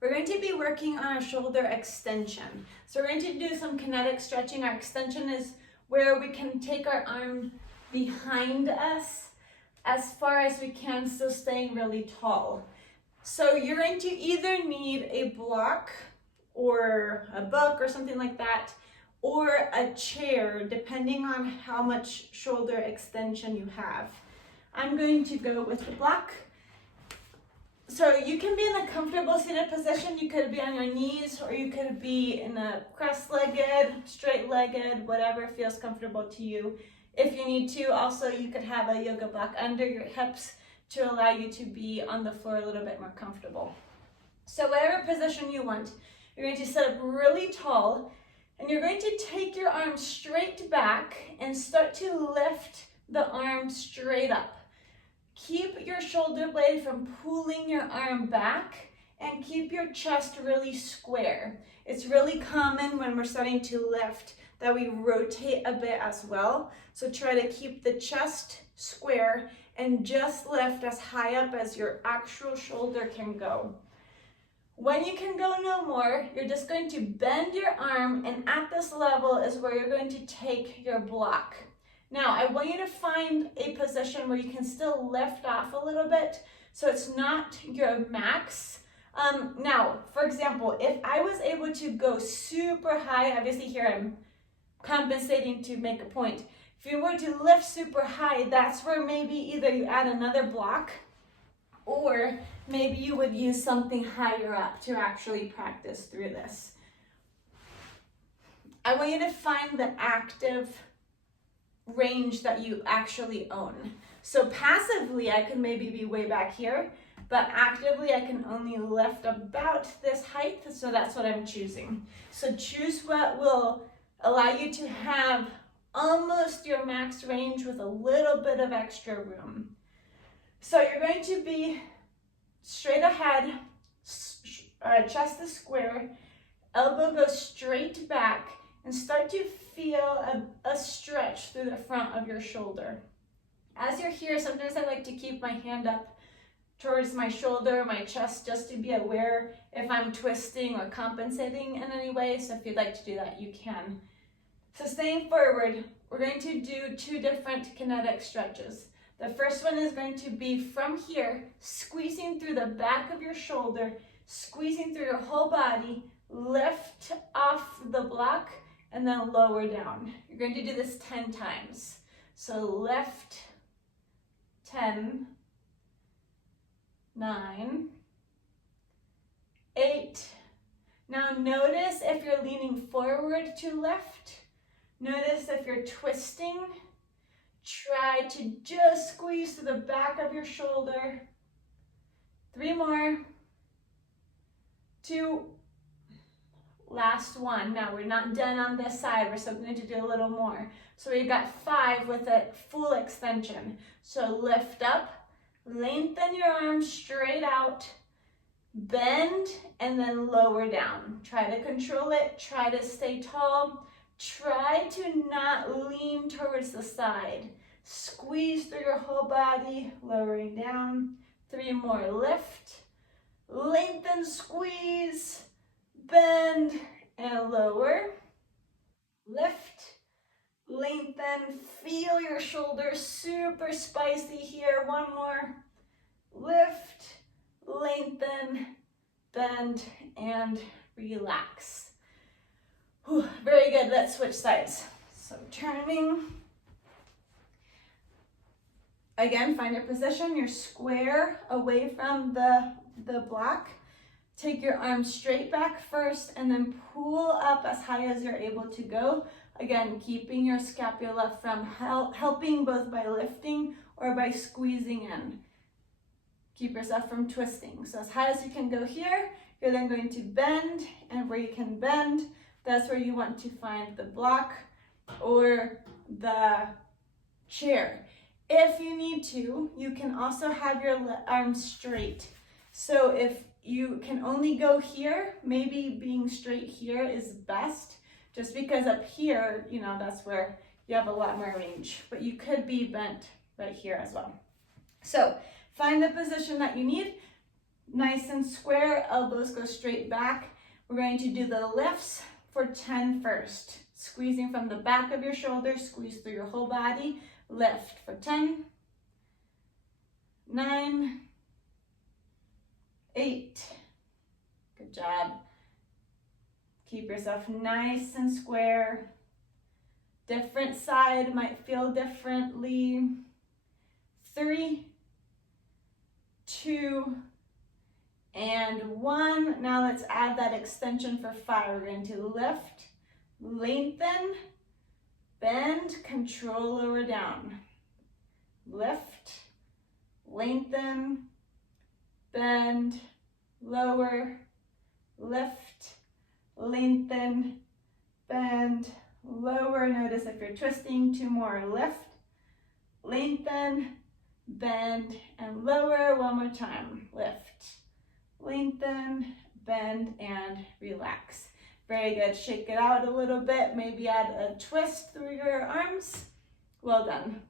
we're going to be working on our shoulder extension. So we're going to do some kinetic stretching. Our extension is where we can take our arm behind us as far as we can, still staying really tall. So you're going to either need a block or a book or something like that, or a chair, depending on how much shoulder extension you have. I'm going to go with the block. So you can be in a comfortable seated position. You could be on your knees, or you could be in a cross-legged, straight-legged, whatever feels comfortable to you. If you need to, also you could have a yoga block under your hips to allow you to be on the floor a little bit more comfortable. So whatever position you want, you're going to sit up really tall, and you're going to take your arm straight back and start to lift the arm straight up. Keep your shoulder blade from pulling your arm back, and keep your chest really square. It's really common when we're starting to lift that we rotate a bit as well. So try to keep the chest square and just lift as high up as your actual shoulder can go. When you can go no more, you're just going to bend your arm, and at this level is where you're going to take your block. Now, I want you to find a position where you can still lift off a little bit, so it's not your max. Now, for example, if I was able to go super high, obviously here I'm compensating to make a point. If you were to lift super high, that's where maybe either you add another block, or maybe you would use something higher up to actually practice through this. I want you to find the active range that you actually own. So passively, I could maybe be way back here, but actively I can only lift about this height, so that's what I'm choosing. So choose what will allow you to have almost your max range with a little bit of extra room. So you're going to be straight ahead, chest is square, elbow goes straight back, and start to feel a stretch through the front of your shoulder. As you're here, sometimes I like to keep my hand up towards my shoulder, my chest, just to be aware if I'm twisting or compensating in any way. So if you'd like to do that, you can. So staying forward, we're going to do two different kinetic stretches. The first one is going to be from here, squeezing through the back of your shoulder, squeezing through your whole body, lift off the block, and then lower down. You're going to do this 10 times. So lift, 10, 9, 8. Now notice if you're leaning forward to lift. Notice if you're twisting. Try to just squeeze through the back of your shoulder. 3 more. 2. Last one. Now we're not done on this side. We're still going to do a little more. So we've got 5 with a full extension. So lift up, lengthen your arms straight out, bend, and then lower down. Try to control it. Try to stay tall. Try to not lean towards the side. Squeeze through your whole body, lowering down. 3 more. Lift, lengthen, squeeze, bend, and lower. Lift, lengthen, feel your shoulders super spicy here. 1 more. Lift, lengthen, bend, and relax. Whew, very good. Let's switch sides. So turning. Again, find your position. You're square away from the block. Take your arms straight back first, and then pull up as high as you're able to go. Again, keeping your scapula from helping both by lifting or by squeezing in. Keep yourself from twisting. So as high as you can go here, you're then going to bend, and where you can bend, that's where you want to find the block or the chair. If you need to, you can also have your arms straight. So if you can only go here, maybe being straight here is best, just because up here, you know, that's where you have a lot more range, but you could be bent right here as well. So find the position that you need. Nice and square, elbows go straight back. We're going to do the lifts for 10 first. Squeezing from the back of your shoulders, squeeze through your whole body. Lift for 10, 9, 8. Good job. Keep yourself nice and square. Different side might feel differently. 3, 2, and 1. Now let's add that extension for 5. We're going to lift, lengthen, bend, control, lower down. Lift, lengthen, bend, lower, lift, lengthen, bend, lower. Notice if you're twisting, 2 more. Lift, lengthen, bend, and lower. One more time. Lift, lengthen, bend, and relax. Very good. Shake it out a little bit. Maybe add a twist through your arms. Well done.